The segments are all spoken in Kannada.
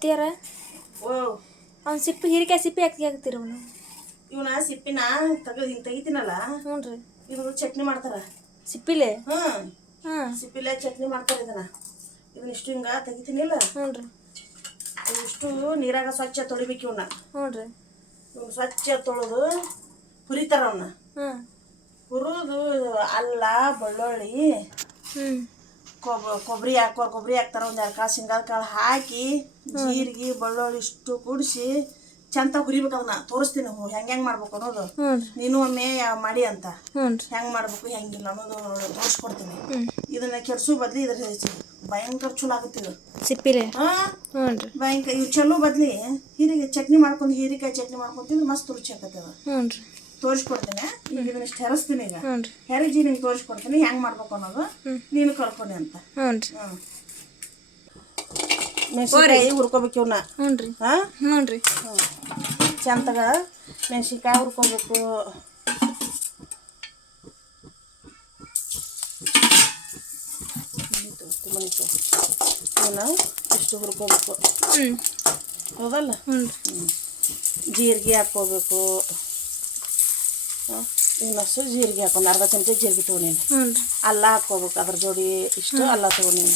ಅತ್ತಿಯಾರ ಓ ಅವ್ನ ಸಿಪ್ಪಿ ಹೀರಿಕಾಯಿ ಸಿಪ್ಪಿ ಹಾಕ್ತೀರ ಅವನು ಇವನ ಸಿಪ್ಪಿನ ಹಿಂಗೆ ತೆಗಿತೀನಲ್ಲ. ಹ್ಞೂ ರೀ. ಇದು ಚಟ್ನಿ ಮಾಡ್ತಾರ ಸಿಪ್ಪಿಲೆ. ಹಾಂ ಸಿಪ್ಪಿಲೆ ಚಟ್ನಿ ಮಾಡ್ತಾರೆ. ಇದನ್ನ ಇಷ್ಟು ಹಿಂಗೆ ತೆಗಿತೀನಿಲ್ಲ. ಹ್ಞೂ ರೀ. ಇಷ್ಟು ನೀರಾಗ ಸ್ವಚ್ಛ ತೊಳಿಬೇಕು ಇವನ್ನ. ಹ್ಞೂ ರೀ. ಇವ್ನು ಸ್ವಚ್ಛ ತೊಳೆದು ಹುರಿತಾರ ಅವನ್ನ. ಹುರಿದು ಅಲ್ಲ ಬೆಳ್ಳುಳ್ಳಿ ಕೊಬ್ಬರಿ ಹಾಕ್ತಾರ. ಒಂದು 2 ಕಾಳು ಶೇಂಗಾದ ಕಾಳು ಹಾಕಿ ಜೀರಿಗೆ ಬೆಳ್ಳುಳ್ಳಿ ಇಷ್ಟು ಕೂಡಿಸಿ ಚಂದ ಹುರಿಬೇಕು. ಅದನ್ನ ತೋರಿಸ್ತೀನಿ ಹೆಂಗೆ ಮಾಡ್ಬೇಕು ಅನ್ನೋದು. ನೀನು ಒಮ್ಮೆ ಮಾಡಿ ಅಂತ ಹೆಂಗೆ ಮಾಡ್ಬೇಕು ಹೆಂಗಿಲ್ಲ ಅನ್ನೋದು ತೋರಿಸ್ಕೊಡ್ತೀನಿ. ಇದನ್ನ ಕೆಡ್ಸು ಬದ್ಲಿ ಇದ್ರ ಭಯಂಕರ ಚಲೋ ಆಗುತ್ತೆ ಇದು ಸಿಪ್ಪಿಲೆ. ಭಯಂಕರ ಇವು ಚಲೋ ಬದ್ಲಿ ಚಟ್ನಿ ಮಾಡ್ಕೊಂಡು ಹೀರಿಕಾಯಿ ಚಟ್ನಿ ಮಾಡ್ಕೊಂತಿಂದ್ರೆ ಮಸ್ತ್ ರುಚಿ ಆಕತ್ತೆ ಅದು. ತೋರಿಸ್ಕೊಡ್ತೀನಿ. ಈಗ ಇದನ್ನ ಇಷ್ಟು ಹೆರಸ್ತೀನಿ. ಈಗ ಹೆರಜಿ ನಿಂಗೆ ತೋರಿಸ್ಕೊಡ್ತೀನಿ ಹೆಂಗೆ ಮಾಡ್ಬೇಕು ಅನ್ನೋದು. ನೀನು ಕಲ್ಕೊನಿ ಅಂತ. ಮೆಣಸಿನ್ಕಾಯಿ ಹುರ್ಕೋಬೇಕು ಇವನ್ನ. ಚಂದಗ ಮೆಣಸಿನ್ಕಾಯಿ ಹುರ್ಕೋಬೇಕು. ಇವನ್ನ ಇಷ್ಟು ಹುರ್ಕೋಬೇಕು. ಹೌದಲ್ಲ. ಜೀರಿಗೆ ಹಾಕ್ಕೋಬೇಕು. ಇನ್ನಷ್ಟು ಜೀರಿಗೆ ಹಾಕೊಂಡು 1/2 ಚಮಚ ಜೀರಿಗೆ ತೊಗೊಂಡೀನಿ. ಅಲ್ಲ ಹಾಕ್ಕೋಬೇಕು. ಅದ್ರ ಜೋಡಿ ಇಷ್ಟು ಅಲ್ಲ ತೊಗೊಂಡೀನಿ.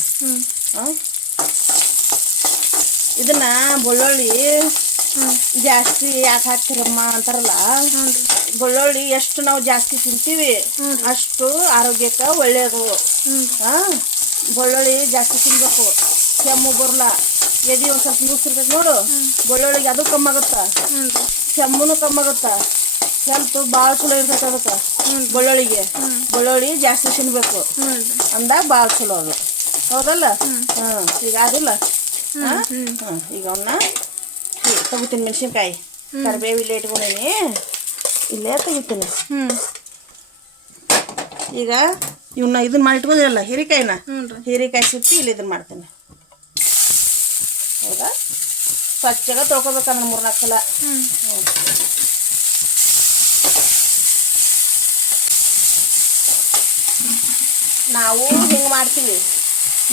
ಇದನ್ನ ಬೆಳ್ಳುಳ್ಳಿ ಜಾಸ್ತಿ ಯಾಕೆ ಹಾಕ್ತಿರಮ್ಮ ಅಂತಾರಲ್ಲ. ಬೆಳ್ಳುಳ್ಳಿ ಎಷ್ಟು ನಾವು ಜಾಸ್ತಿ ತಿಂತೀವಿ ಅಷ್ಟು ಆರೋಗ್ಯಕ್ಕೆ ಒಳ್ಳೆಯದು. ಬೆಳ್ಳುಳ್ಳಿ ಜಾಸ್ತಿ ತಿನ್ಬೇಕು. ಕೆಮ್ಮು ಬರಲ್ಲ. ಎದೆ ಒಂದು ಸ್ವಲ್ಪ ನುಗ್ಸಿರ್ತೈತೆ ನೋಡು. ಬೆಳ್ಳುಳ್ಳಿಗೆ ಅದು ಕಮ್ಮಾಗುತ್ತ. ಕೆಮ್ಮುನು ಕಮ್ಮಾಗುತ್ತ. ಹೆಲ್ತ್ ಭಾಳ ಚಲೋ ಇರ್ತೈತೆ ಅದಕ್ಕೆ. ಬೆಳ್ಳುಳ್ಳಿ ಜಾಸ್ತಿ ತಿನ್ಬೇಕು ಅಂದಾಗ ಭಾಳ ಚಲೋ ಅದು. ಹೌದಲ್ಲ. ಈಗ ಅದಿಲ್ಲ. ಈಗ ಅವನ್ನ ತೆಗಿತೀನಿ. ಮೆಣಸಿನ್ಕಾಯಿ ಕರಿಬೇವು ಇಲ್ಲೇ ಇಟ್ಕೊಂಡೀನಿ. ಇಲ್ಲೇ ತೆಗಿತೀನಿ. ಈಗ ಇವನ್ನ ಇದನ್ನ ಮಾಡಿ ಇಟ್ಕೋದಿರಲ್ಲ ಹೀರಿಕಾಯಿ ಸಿಪ್ಪಿ ಇಲ್ಲಿ ಇದನ್ನ ಮಾಡ್ತೀನಿ. ಹೌದಾ. ಸ್ವಚ್ಛಗ ತೊಳ್ಕೊಬೇಕಂದ್ರೆ 3-4 ಸಲ. ನಾವು ಹಿಂಗೆ ಮಾಡ್ತೀವಿ.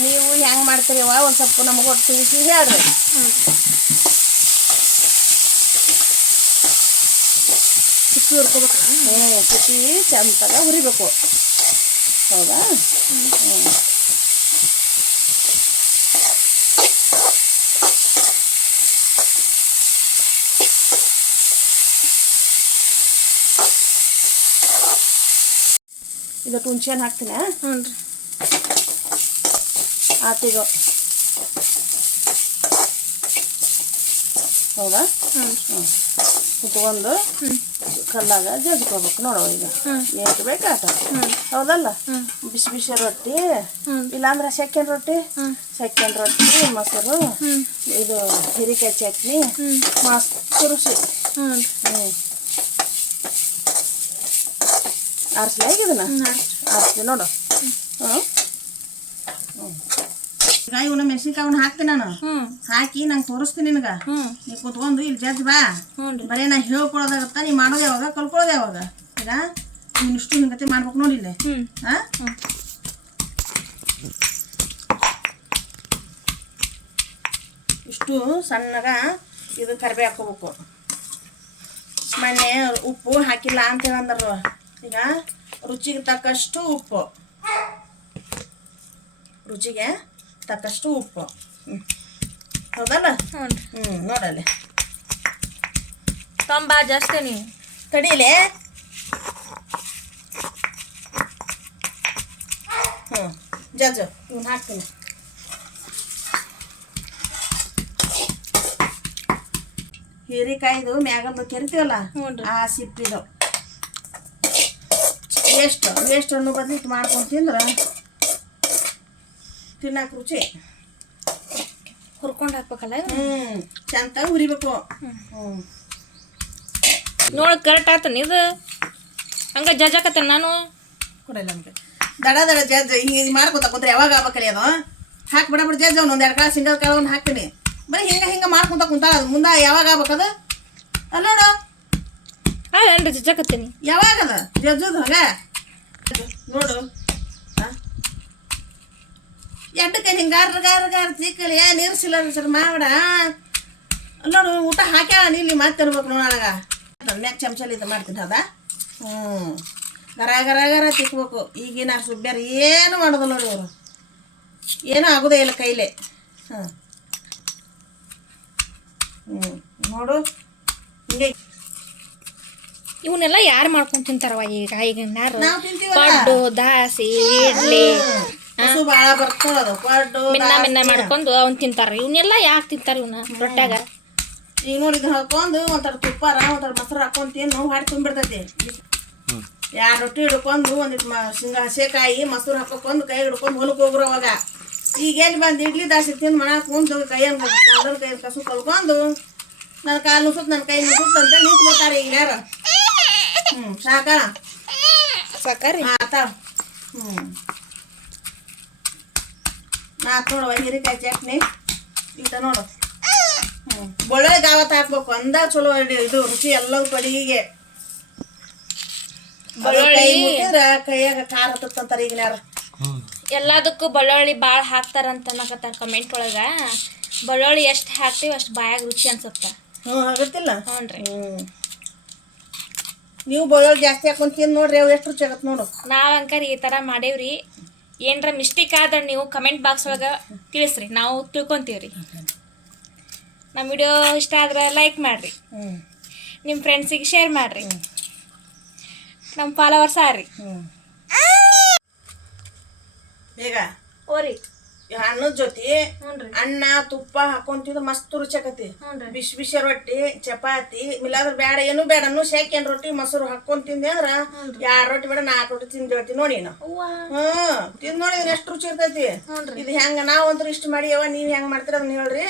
ನೀವು ಹೆಂಗೆ ಮಾಡ್ತೀರಿವ ಒಂದು ಸ್ವಲ್ಪ ನಮಗೆ ಒಟ್ಟು ತಿಳಿಸಿ ಹೇಳ್ರಿ. ಸಿಪ್ಪಿ ಹುರ್ಕೋಬೇಕು. ಸಿಪ್ಪಿ ಚಂದಾಗ ಹುರಿಬೇಕು. ಹೌದಾ. ಇದಕ್ಕೆ ಹುಣ್ಸೆಹಣ್ಣು ಹಾಕ್ತೀನಿ. ಆತೀಗ ಹೌದಾ. ಕುತ್ಕೊಂಡು ಕಲ್ಲಾಗ ಜಜ್ಕೋಬೇಕು. ನೋಡುವ ಈಗ ಎಷ್ಟು ಬೇಕಾಟ. ಹೌದಲ್ಲ. ಬಿಸಿ ಬಿಸಿ ರೊಟ್ಟಿ ಇಲ್ಲಾಂದ್ರೆ ಸೆಕೆಂಡ್ ರೊಟ್ಟಿ ಮೊಸರು ಇದು ಹೀರಿಕಾಯಿ ಚಟ್ನಿ ಮಸ್ತ್ ರುಚಿ. ಆರಿಸ್ಲಿ ಆಗಿದನ ಆರಿಸ್ಲಿ ನೋಡು. ಈಗ ಇವನ್ನ ಮೆಣಸಿನ್ಕಾಯಿ ಹಾಕ್ತೀನಿ ನಾನು. ಹಾಕಿ ನಂಗೆ ತೋರಿಸ್ತೀನಿ ನಿನಗೆ. ನೀ ಕುತ್ಕೊಂಡು ಇಲ್ಲಿ ಜಜ್ಜ್ ಬಾ. ಬರೀ ನಾ ಹೇಳ್ಕೊಳೋದಾಗತ್ತ. ನೀ ಮಾಡೋದು ಯಾವಾಗ ಕಲ್ಕೊಳ್ಳೋದು ಯಾವಾಗ. ಈಗ ನೀನು ಇಷ್ಟು ನಿಂಗತಿ ಮಾಡ್ಬೇಕು ನೋಡಿಲ್ಲ. ಇಷ್ಟು ಸಣ್ಣಗ ಇದು ಕರಿಬೇವು ಹಾಕ್ಕೋಬೇಕು. ಮೊನ್ನೆ ಉಪ್ಪು ಹಾಕಿಲ್ಲ ಅಂತೇಳಿ ಅಂದರು. ಈಗ ರುಚಿಗೆ ತಕ್ಕಷ್ಟು ಉಪ್ಪು. ಹೌದಲ್ಲ. ನೋಡಲ್ಲಿ ಕಂಬ ಜಾಸ್ತಿ ನೀವು ತಡೀಲೆ. ಜಜ್ಜು ಇವನು ಹಾಕ್ತೀನಿ. ಹೀರಿಕಾಯ್ದು ಮ್ಯಾಗಂದು ಕೆರಿತೀವಲ್ಲ ಆ ಸಿಪ್ಪಿದು ವೇಸ್ಟ್ ಅನ್ನೋ ಬದ್ಲಿ ಮಾಡ್ಕೊಂಡು ತಿಂದ್ರೆ ತಿನ್ನಕ್ಕೆ ರುಚಿ. ಹುರ್ಕೊಂಡು ಹಾಕ್ಬೇಕಲ್ಲ. ಚಂದ ಹುರಿಬೇಕು. ನೋಡಿ ಕರೆಕ್ಟ್ ಆತನ ಇದು. ಹಂಗೆ ಜಜ್ಜಾಕತ್ತ ನಾನು ಕೊಡಲ್ಲ ನಮಗೆ. ದಡ ಜಜ್ಜ ಹಿಂಗೆ ಮಾಡ್ಕೊತ ಕುಂತ್ರೆ ಯಾವಾಗ ಆಗ್ಬೇಕಲ್ಲ ಅದು. ಹಾಕಿ ಬಿಡ ಜಜ್ಜ ಒಂದು 2 ಕಾಳು ಶೇಂಗಾದ ಕಾಳು ಹಾಕ್ತೀನಿ. ಬರೀ ಹಿಂಗೆ ಮಾಡ್ಕೊಂತ ಕುಂತ ಅದು ಮುಂದೆ ಯಾವಾಗ ಆಗ್ಬೇಕದು. ಅಲ್ಲ ನೋಡು ಏನ್ರಿ ಜಜ್ಜಾಕತ್ತೀನಿ. ಯಾವಾಗದ ಜಜ್ಜೋದು ಹಂಗ ನೋಡು. ಎಡ್ಡಕ್ಕೆ ಹಿಂಗೆ ಗಾರ ತಿಕ್ಕಲಿ ನೀರ್ಸಿಲ್ಲ ಸರ್ ಮಾವಡ ನೋಡು ಊಟ ಹಾಕ್ಯಾಳ ನೀಲಿ ಮತ್ತೆ ತರ್ಬೇಕು ನೋಡಾಗ ಮ್ಯಾಕ್ ಚಮಚಲ್ಲಿ ಇದು ಮಾಡ್ತೀನಿ ಅದ ಗರ ತಿಕ್ಬೇಕು ಈಗಿನ ಸುಬ್ಬ್ಯಾರ ಏನು ಮಾಡೋದು ನೋಡಿ ಅವರು ಏನೂ ಆಗೋದೇ ಇಲ್ಲ ಕೈಲೇ ನೋಡು ಹಿಂಗೆ ಇವನ್ನೆಲ್ಲ ಯಾರು ಮಾಡ್ಕೊಂಡು ತಿಂತಾರವ ಈಗ ನಾವು ತಿಂತೀವಲ್ಲ ಪಡ್ಡು ದಾಸಿ ಇಡ್ಲಿ ಹಸು ಭಾಳ ಬರ್ತದ ಪಡ್ಡು ಮಿನ್ನ ಮಾಡ್ಕೊಂಡು ಅವ್ನು ತಿಂತಾರ ಇವನ್ನೆಲ್ಲ ಯಾಕೆ ತಿಂತಾರ ಇವನ್ನ ರೊಟ್ಯಾಗ ಈಗ ನೋಡಿ ಇದನ್ನ ಹಾಕೊಂಡು ಒಂಥರ ತುಪ್ಪಾರ ಒಂಥರ ಮೊಸರು ಹಾಕೊಂಡು ತಿನ್ನು ಹಾಡಿ ತುಂಬಿಡ್ತೈತಿ 2 ರೊಟ್ಟಿ ಹಿಡ್ಕೊಂಡು ಒಂದಿಟ್ಟು ಶೇಂಗಾ ಹಸೆಕಾಯಿ ಮೊಸರು ಹಾಕೊಂಡು ಕೈ ಹಿಡ್ಕೊಂಡು ಹೊಲಕ್ಕೆ ಹೋಗ್ರು ಅವಾಗ ಈಗ ಎಲ್ಲಿ ಬಂದು ಇಡ್ಲಿ ದಾಸಿ ತಿಂದು ಮನಾಕ್ ಕುಂತು ಕೈಯನ್ನು ಕೈ ಕಸು ಕಲ್ಕೊಂಡು ನನ್ನ ಕಾಲು ನುಸುತ್ತು ನನ್ನ ಕೈ ನುಸುತ್ತು ಅಂತ ನಿಂತ್ಕೊತಾರೆ ಈಗ ಯಾರು ಸಾಕಾ ಸಾಕಾರಿ ಆತ ನಾಲ್ಕು ನೋಡುವ ಹೀರೆಕಾಯಿ ಚಟ್ನಿ ಇಂತ ನೋಡು ಬೆಳ್ಳುಳ್ಳಿ ಗಾವತ್ತು ಹಾಕ್ಬೇಕು ಅಂದಾಗ ಚಲೋ ಇದು ರುಚಿ ಎಲ್ಲವೂ ಕಡಿಗೆ ಕೈ ಮುಟ್ಟಿದ್ರ ಕೈಯಾಗ ಖಾರ ಹತ್ತಂತಾರ ಈಗ ಯಾರು ಎಲ್ಲದಕ್ಕೂ ಬೆಳ್ಳುಳ್ಳಿ ಭಾಳ ಹಾಕ್ತಾರಂತ ಅನ್ನಕತ್ತಾರ ಕಮೆಂಟ್ ಒಳಗ ಬೆಳ್ಳುಳ್ಳಿ ಎಷ್ಟು ಹಾಕ್ತೀವಿ ಅಷ್ಟು ಬಾಯಾಗ ರುಚಿ ಅನ್ಸುತ್ತ ಆಗತ್ತಿಲ್ಲ ಹ್ಞೂನ್ರಿ ನೀವು ಬೆಳ್ಳುಳ್ಳಿ ಜಾಸ್ತಿ ಹಾಕೊಂಡು ತಿಂದು ನೋಡ್ರಿ ಅವು ಎಷ್ಟು ರುಚಿ ಆಗತ್ತೆ ನೋಡು ನಾವು ಅಂಕರ್ ಈ ಥರ ಮಾಡೇವ್ರಿ ಏನರ ಮಿಸ್ಟೇಕ್ ಆದ್ರೆ ನೀವು ಕಮೆಂಟ್ ಬಾಕ್ಸ್ ಒಳಗೆ ತಿಳಿಸ್ರಿ ನಾವು ತಿಳ್ಕೊತೀವ್ರಿ ನಮ್ಮ ವಿಡಿಯೋ ಇಷ್ಟ ಆದ್ರೆ ಲೈಕ್ ಮಾಡಿರಿ ನಿಮ್ಮ ಫ್ರೆಂಡ್ಸಿಗೆ ಶೇರ್ ಮಾಡಿರಿ ನಮ್ಮ ಫಾಲೋವರ್ಸ್ ಆರ್ರಿ ಈಗ ಓರಿ ಅನ್ನದ ಜೊತೆ ಹ್ಞೂನ್ರಿ ಅನ್ನ ತುಪ್ಪ ಹಾಕೊಂತಿದ್ದು ಮಸ್ತ್ ರುಚಿ ಆಕತಿ ಹ್ಞೂನ್ರಿ ಬಿಸಿ ಬಿಸಿ ರೊಟ್ಟಿ ಚಪಾತಿ ಇಲ್ಲಾಂದ್ರೆ ಬೇಡ ಏನು ಬೇಡ ಶೇಕೇನ್ ರೊಟ್ಟಿ ಮೊಸರು ಹಾಕೊಂಡ್ ತಿಂದೆ ಅಂದ್ರ 2 ರೊಟ್ಟಿ ಬೇಡ 4 ರೊಟ್ಟಿ ತಿಂದು ಹೇಳ್ತೀನಿ ನೋಡಿ ನಾವು ತಿಂದ್ ನೋಡಿದ್ರೆ ಎಷ್ಟು ರುಚಿ ಇರ್ತೈತಿ ಇದು ಹೆಂಗ ನಾವಂತೂ ಇಷ್ಟು ಮಾಡಿಯವ ನೀವ್ ಹೆಂಗ್ ಮಾಡ್ತೀರ ಅದನ್ನ ಹೇಳ್ರಿ.